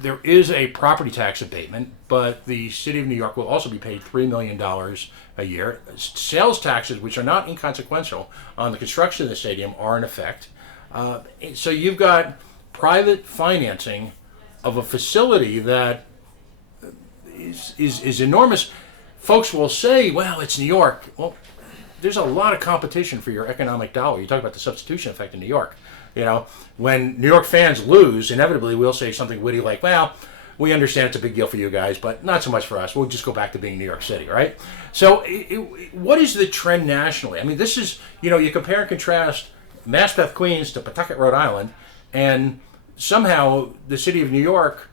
There is a property tax abatement, but the city of New York will also be paid $3 million a year. Sales taxes, which are not inconsequential on the construction of the stadium, are in effect. So you've got private financing of a facility that is enormous. Folks will say, well, it's New York. Well, there's a lot of competition for your economic dollar. You talk about the substitution effect in New York. When New York fans lose, inevitably we'll say something witty like, well, we understand it's a big deal for you guys, but not so much for us. We'll just go back to being New York City, right? So what is the trend nationally? I mean, this is, you compare and contrast Maspeth, Queens to Pawtucket, Rhode Island, and somehow the city of New York,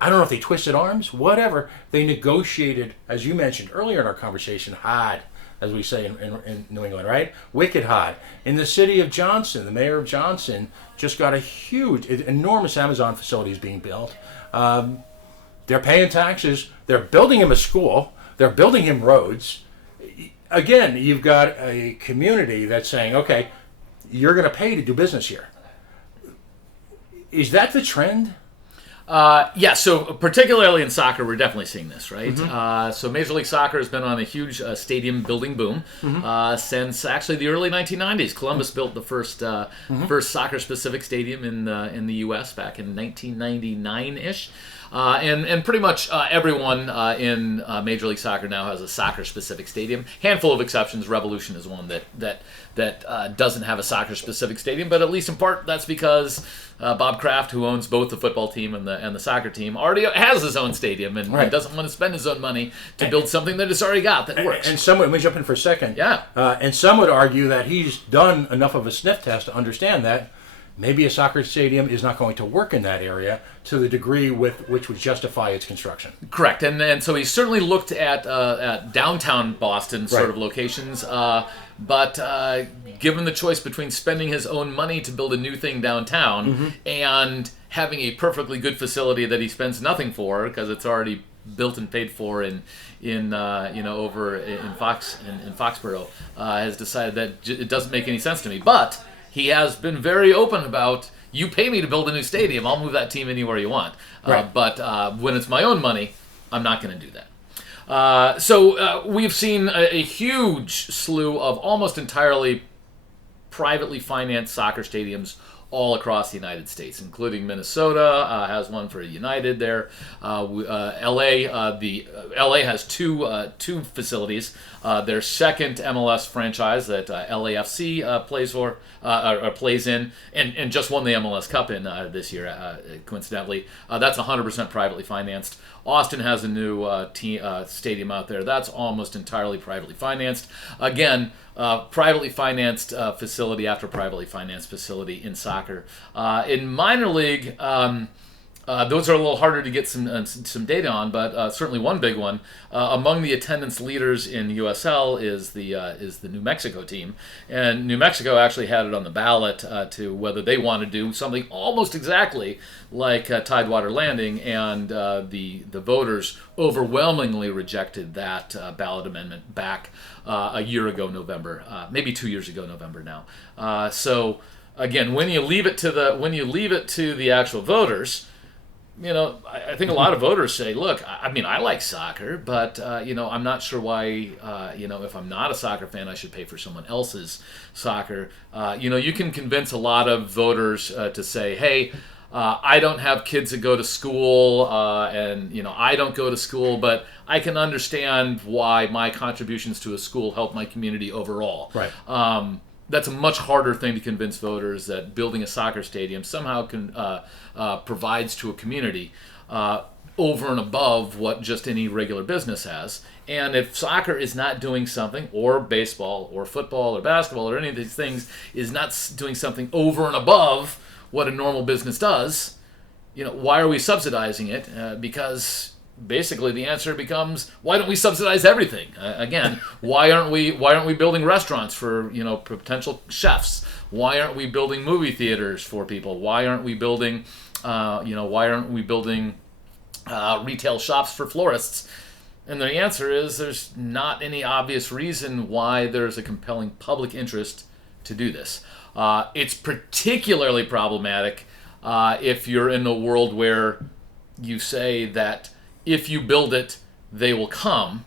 I don't know if they twisted arms, whatever, they negotiated, as you mentioned earlier in our conversation, hard, as we say in New England, right? Wicked hard. In the city of Johnson, the mayor of Johnson just got a huge, enormous Amazon facilities being built. They're paying taxes. They're building him a school. They're building him roads. Again, you've got a community that's saying, okay, you're going to pay to do business here. Is that the trend? Yeah, so particularly in soccer, we're definitely seeing this, right? So Major League Soccer has been on a huge stadium building boom since actually the early 1990s. Columbus built the first soccer-specific stadium in the U.S. back in 1999-ish. And pretty much everyone in Major League Soccer now has a soccer-specific stadium. Handful of exceptions. Revolution is one that doesn't have a soccer-specific stadium, but at least in part that's because Bob Kraft, who owns both the football team and the soccer team, already has his own stadium and doesn't want to spend his own money to build something that it's already got that works. And some, let me jump in for a second. Yeah. And some would argue that he's done enough of a sniff test to understand that maybe a soccer stadium is not going to work in that area to the degree with which would justify its construction. Correct, and so he certainly looked at downtown Boston sort of locations, but given the choice between spending his own money to build a new thing downtown and having a perfectly good facility that he spends nothing for because it's already built and paid for over in Foxborough, has decided that it doesn't make any sense to me, but he has been very open about, you pay me to build a new stadium, I'll move that team anywhere you want. But when it's my own money, I'm not going to do that. So we've seen a huge slew of almost entirely privately financed soccer stadiums all across the United States, including Minnesota has one for United there. LA has two facilities. Their second MLS franchise that LAFC plays in, and just won the MLS Cup in this year, coincidentally. That's 100% privately financed. Austin has a new stadium out there. That's almost entirely privately financed. Again, privately financed facility after privately financed facility in soccer. In minor league, those are a little harder to get some data on, but certainly one big one among the attendance leaders in USL is the New Mexico team, and New Mexico actually had it on the ballot to whether they want to do something almost exactly like Tidewater Landing, and the voters overwhelmingly rejected that ballot amendment back a year ago November, maybe 2 years ago November now. So again, when you leave it to the actual voters, I think a lot of voters say, look, I mean, I like soccer, but, I'm not sure why, if I'm not a soccer fan, I should pay for someone else's soccer. You can convince a lot of voters to say, hey, I don't have kids that go to school, and I don't go to school, but I can understand why my contributions to a school help my community overall. Right. That's a much harder thing to convince voters that building a soccer stadium somehow provides to a community over and above what just any regular business has. And if soccer is not doing something, or baseball, or football, or basketball, or any of these things is not doing something over and above what a normal business does, why are we subsidizing it? Because basically the answer becomes, why don't we subsidize everything? Again, why aren't we building restaurants for potential chefs? Why aren't we building movie theaters for people? Why aren't we building retail shops for florists? And the answer is there's not any obvious reason why there's a compelling public interest to do this. It's particularly problematic if you're in a world where you say that if you build it, they will come,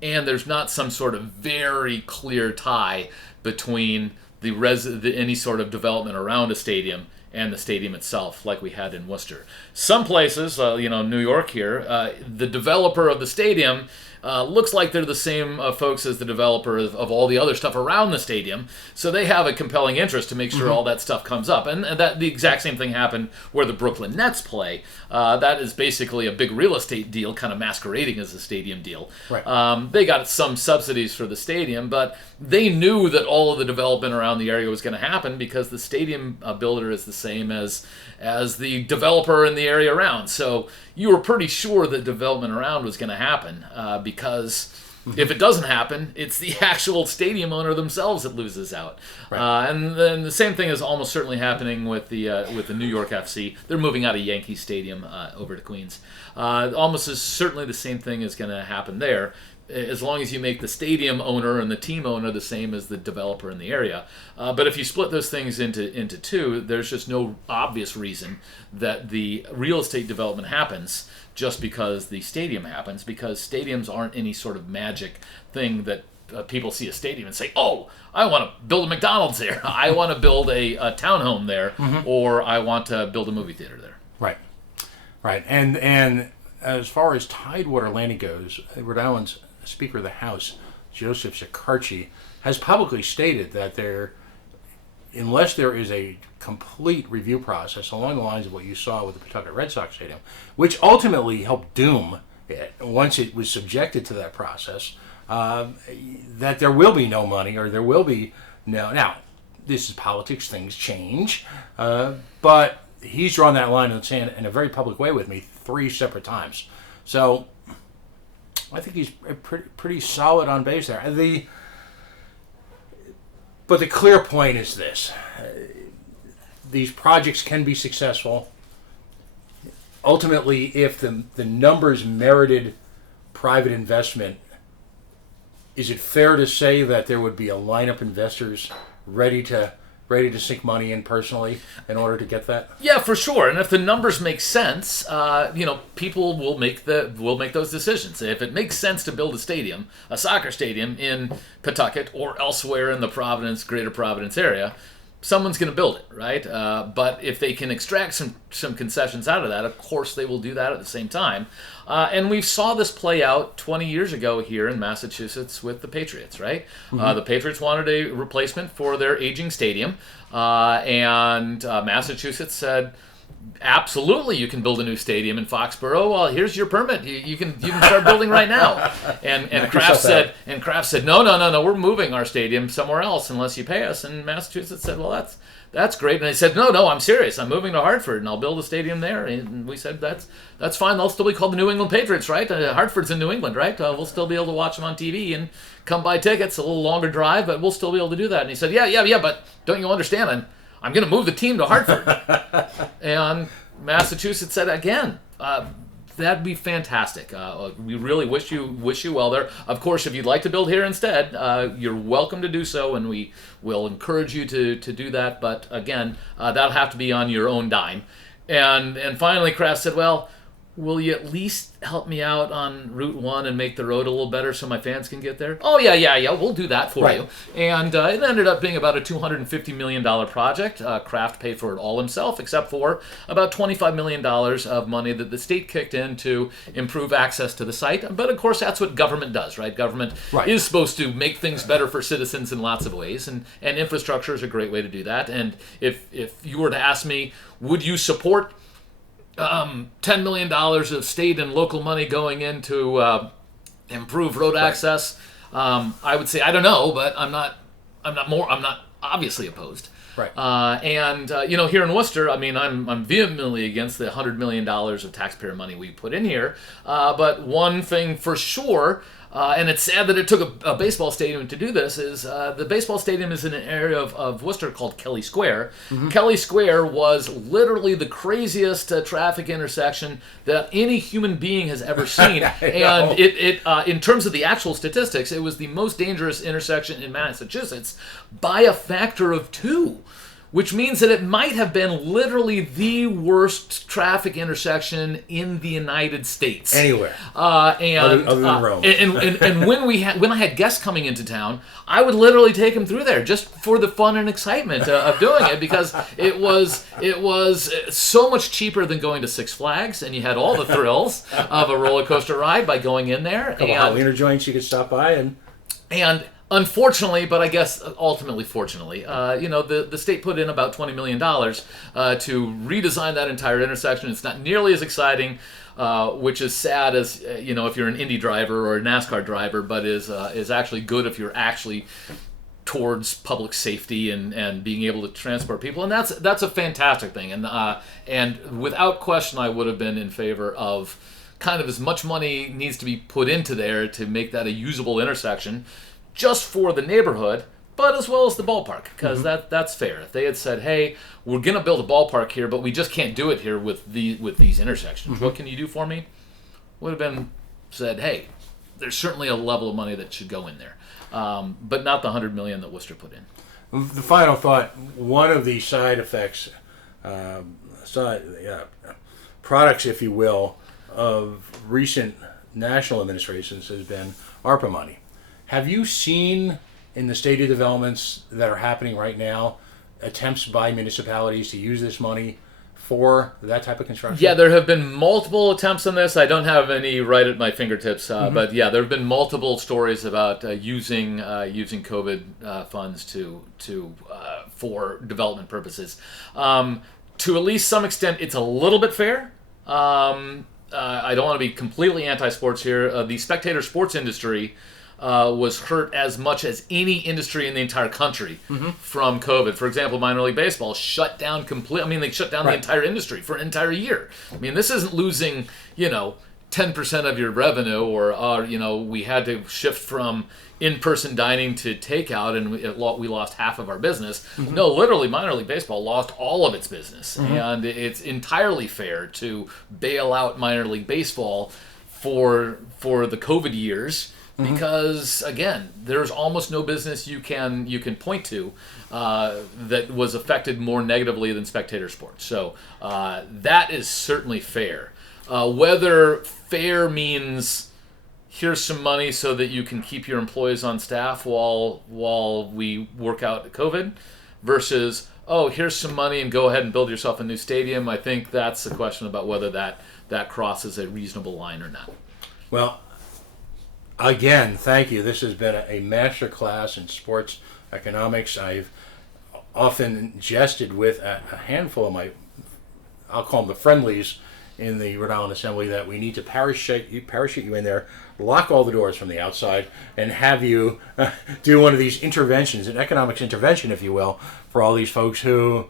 and there's not some sort of very clear tie between any sort of development around a stadium and the stadium itself, like we had in Worcester. Some places, New York here, the developer of the stadium looks like they're the same folks as the developer of all the other stuff around the stadium. So they have a compelling interest to make sure all that stuff comes up. And that the exact same thing happened where the Brooklyn Nets play. That is basically a big real estate deal kind of masquerading as a stadium deal. Right. They got some subsidies for the stadium, but they knew that all of the development around the area was going to happen because the stadium builder is the same as the developer in the area around. So you were pretty sure that development around was going to happen because if it doesn't happen, it's the actual stadium owner themselves that loses out. Right. And then the same thing is almost certainly happening with the New York FC. They're moving out of Yankee Stadium over to Queens. Almost as certainly the same thing is going to happen there, as long as you make the stadium owner and the team owner the same as the developer in the area. But if you split those things into two, there's just no obvious reason that the real estate development happens just because the stadium happens, because stadiums aren't any sort of magic thing that people see a stadium and say, oh, I want to build a McDonald's there. I want to build a townhome there, or I want to build a movie theater there. Right. Right. And as far as Tidewater Landing goes, Rhode Island's Speaker of the House, Joseph Shekarchi, has publicly stated that unless there is a complete review process along the lines of what you saw with the Pawtucket Red Sox Stadium, which ultimately helped doom it once it was subjected to that process, that there will be no money or there will be no... Now, this is politics, things change, but he's drawn that line in the sand in a very public way with me 3 separate times. So I think he's pretty solid on base there. But the clear point is this. These projects can be successful. Ultimately, if the numbers merited private investment, is it fair to say that there would be a line of investors ready to sink money in personally in order to get that? Yeah, for sure. And if the numbers make sense, people will make those decisions. If it makes sense to build a soccer stadium in Pawtucket or elsewhere in the greater Providence area, someone's going to build it, right? But if they can extract some concessions out of that, of course they will do that at the same time. And we saw this play out 20 years ago here in Massachusetts with the Patriots, right? The Patriots wanted a replacement for their aging stadium, and Massachusetts said, absolutely, you can build a new stadium in Foxborough. Well, here's your permit. You can start building right now. And Kraft said, no, we're moving our stadium somewhere else unless you pay us. And Massachusetts said, well, that's great. And they said, no, I'm serious. I'm moving to Hartford and I'll build a stadium there. And we said, that's fine. They'll still be called the New England Patriots, right? Hartford's in New England, right? We'll still be able to watch them on TV and come buy tickets. A little longer drive, but we'll still be able to do that. And he said, yeah, but don't you understand? I'm going to move the team to Hartford. And Massachusetts said, again, that'd be fantastic. We really wish you well there. Of course, if you'd like to build here instead, you're welcome to do so, and we will encourage you to do that. But again, that'll have to be on your own dime. And finally, Kraft said, well, will you at least help me out on Route 1 and make the road a little better so my fans can get there? Oh, yeah, we'll do that for you. And it ended up being about a $250 million project. Kraft paid for it all himself, except for about $25 million of money that the state kicked in to improve access to the site. But, of course, that's what government does, right? Government is supposed to make things better for citizens in lots of ways, and infrastructure is a great way to do that. And if you were to ask me, would you support $10 million of state and local money going into improve road access? I would say I don't know, but I'm not obviously opposed. Right. Here in Worcester, I mean, I'm vehemently against the $100 million of taxpayer money we put in here. But one thing for sure, and it's sad that it took a baseball stadium to do this, is the baseball stadium is in an area of Worcester called Kelly Square. Kelly Square was literally the craziest traffic intersection that any human being has ever seen. And it in terms of the actual statistics, it was the most dangerous intersection in Massachusetts by a factor of 2. which means that it might have been literally the worst traffic intersection in the United States. Anywhere. And other than Rome. and when I had guests coming into town, I would literally take them through there just for the fun and excitement of doing it, because it was so much cheaper than going to Six Flags, and you had all the thrills of a roller coaster ride by going in there. A couple Halloween joints you could stop by and unfortunately, but I guess ultimately fortunately, the state put in about $20 million to redesign that entire intersection. It's not nearly as exciting, which is sad as, if you're an Indy driver or a NASCAR driver, but is actually good if you're actually towards public safety and being able to transport people. And that's a fantastic thing. And without question, I would have been in favor of kind of as much money needs to be put into there to make that a usable intersection, just for the neighborhood, but as well as the ballpark, because that's fair. If they had said, "Hey, we're going to build a ballpark here, but we just can't do it here with these intersections. What can you do for me?" Would have been said, "Hey, there's certainly a level of money that should go in there, but not the $100 million that Worcester put in." The final thought: one of the side effects, products, if you will, of recent national administrations has been ARPA money. Have you seen in the state of developments that are happening right now attempts by municipalities to use this money for that type of construction? Yeah, there have been multiple attempts on this. I don't have any right at my fingertips, but yeah, there have been multiple stories about using COVID funds for development purposes. To at least some extent, it's a little bit fair. I don't want to be completely anti-sports here. The spectator sports industry was hurt as much as any industry in the entire country from COVID. For example, minor league baseball shut down completely. I mean, they shut down the entire industry for an entire year. I mean, this isn't losing, 10% of your revenue, or we had to shift from in-person dining to takeout, and we lost half of our business. No, literally, minor league baseball lost all of its business, and it's entirely fair to bail out minor league baseball for the COVID years. Because again, there's almost no business you can point to that was affected more negatively than spectator sports. So that is certainly fair. Whether fair means here's some money so that you can keep your employees on staff while we work out COVID, versus here's some money and go ahead and build yourself a new stadium. I think that's a question about whether that crosses a reasonable line or not. Well, again, thank you. This has been a master class in sports economics. I've often jested with a handful of I'll call them the friendlies in the Rhode Island Assembly, that we need to parachute you in there, lock all the doors from the outside, and have you do one of these interventions, an economics intervention, if you will, for all these folks who...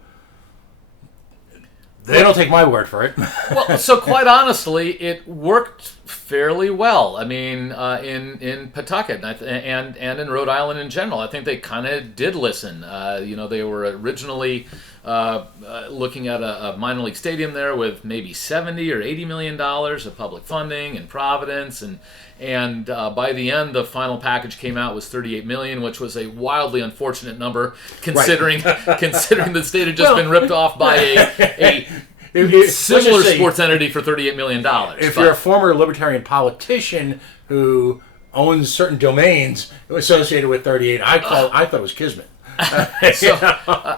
They don't take my word for it. Well, so quite honestly, it worked fairly well. I mean, in Pawtucket and in Rhode Island in general, I think they kind of did listen. They were originally looking at a minor league stadium there with maybe $70 or $80 million of public funding in Providence, and by the end, the final package came out was $38 million, which was a wildly unfortunate number considering the state had just been ripped off by a similar sports entity for $38 million. If you're a former libertarian politician who owns certain domains associated with 38, I thought it was kismet.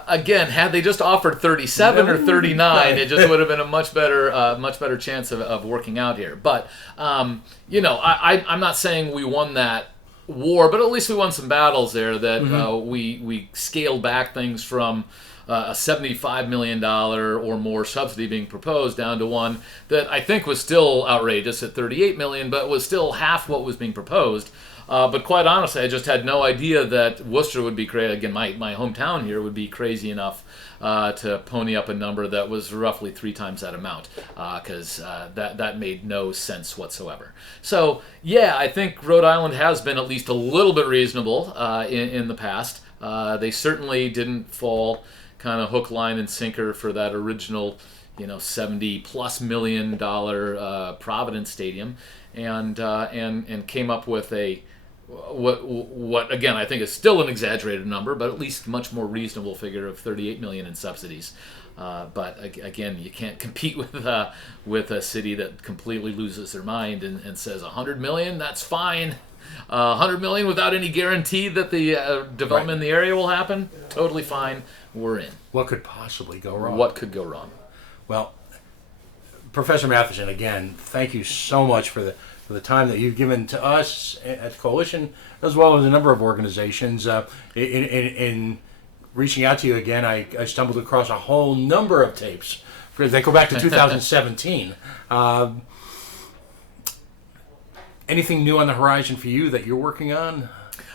Again, had they just offered 37 or 39, it just would have been a much better chance of working out here. But I'm not saying we won that war, but at least we won some battles there. That we scaled back things from a $75 million or more subsidy being proposed down to one that I think was still outrageous at $38 million, but was still half what was being proposed. But quite honestly, I just had no idea that Worcester would be crazy. Again, my hometown here would be crazy enough to pony up a number that was roughly 3 times that amount, because that made no sense whatsoever. So, yeah, I think Rhode Island has been at least a little bit reasonable in the past. They certainly didn't fall kind of hook, line, and sinker for that original, $70+ million Providence Stadium, and came up with a what again I think is still an exaggerated number, but at least much more reasonable figure of 38 million in subsidies. But again, you can't compete with a city that completely loses their mind and says 100 million, that's fine. 100 million without any guarantee that the development in the area will happen, totally fine. We're in. What could possibly go wrong? What could go wrong? Well, Professor Matheson, again, thank you so much for the time that you've given to us at the Coalition, as well as a number of organizations. In reaching out to you again, I stumbled across a whole number of tapes, because they go back to 2017. Anything new on the horizon for you that you're working on?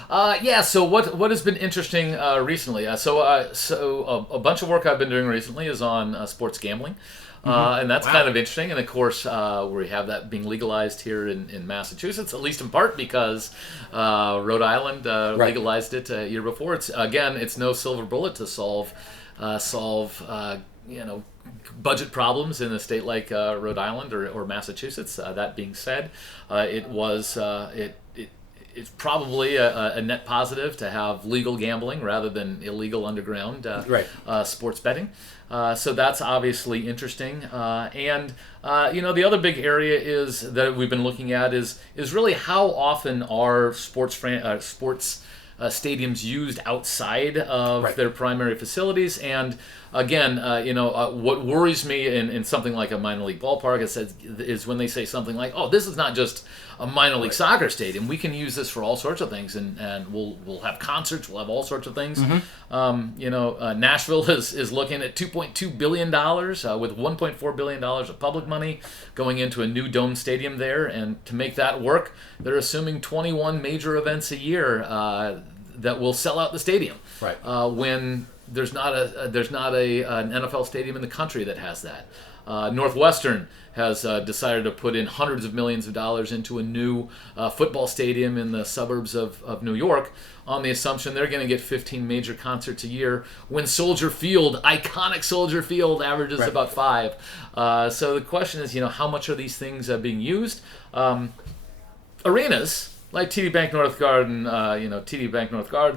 Yeah. So what has been interesting recently? So a bunch of work I've been doing recently is on sports gambling. And that's kind of interesting. And of course, we have that being legalized here in Massachusetts, at least in part because Rhode Island legalized it a year before. It's no silver bullet to solve budget problems in a state like Rhode Island or Massachusetts. That being said, it's probably a net positive to have legal gambling rather than illegal underground sports betting. So that's obviously interesting. And the other big area is that we've been looking at is really how often are sports stadiums used outside of their primary facilities. And again, what worries me in something like a minor league ballpark is when they say something like, "Oh, this is not just a minor league soccer stadium. We can use this for all sorts of things, and we'll have concerts. We'll have all sorts of things." Nashville is looking at $2.2 billion with $1.4 billion of public money going into a new dome stadium there, and to make that work, they're assuming 21 major events a year that will sell out the stadium. When there's not an NFL stadium in the country that has that. Northwestern has decided to put in hundreds of millions of dollars into a new football stadium in the suburbs of New York on the assumption they're going to get 15 major concerts a year when iconic Soldier Field averages about 5. So the question is, how much are these things being used? Arenas like TD Bank North Garden,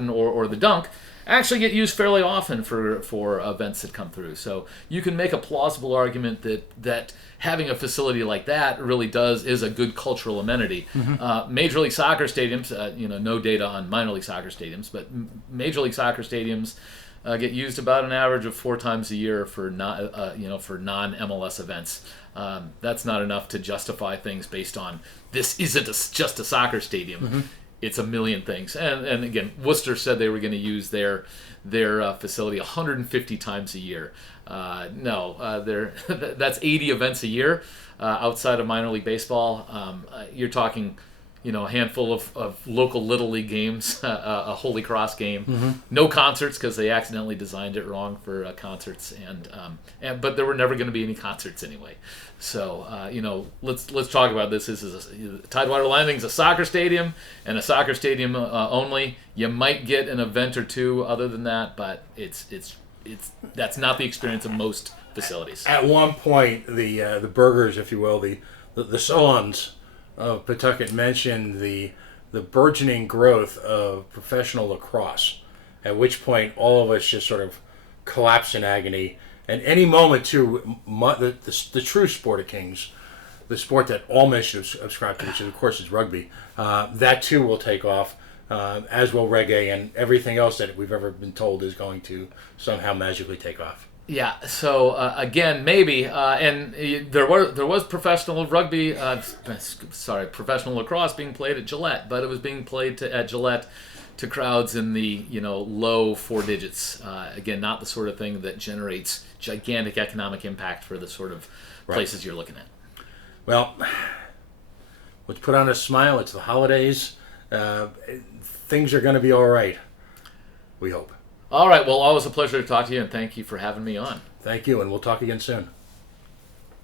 or the Dunk actually get used fairly often for events that come through. So you can make a plausible argument that having a facility like that really is a good cultural amenity. Major League Soccer stadiums, no data on minor league soccer stadiums, but Major League Soccer stadiums get used about an average of 4 times a year for non-MLS events. That's not enough to justify things based on this isn't just a soccer stadium. It's a million things. And again, Worcester said they were going to use their facility 150 times a year. That's 80 events a year outside of minor league baseball. You're talking, a handful of local Little League games, a Holy Cross game, no concerts because they accidentally designed it wrong for concerts, but there were never going to be any concerts anyway. So let's talk about this. Tidewater Landing is a soccer stadium, and a soccer stadium only. You might get an event or two other than that, but that's not the experience of most facilities. At one point, the burgers, if you will, the salons of Pawtucket mentioned the burgeoning growth of professional lacrosse, at which point all of us just sort of collapse in agony. And any moment, too, the true sport of kings, the sport that all men should subscribe to, which of course is rugby, that too will take off, as will reggae and everything else that we've ever been told is going to somehow magically take off. Yeah, so again, maybe, and there was professional lacrosse being played at Gillette, but it was being played at Gillette to crowds in the low 4 digits. Again, not the sort of thing that generates gigantic economic impact for the sort of places you're looking at. Well, let's put on a smile. It's the holidays. Things are going to be all right. We hope. All right. Well, always a pleasure to talk to you, and thank you for having me on. Thank you, and we'll talk again soon.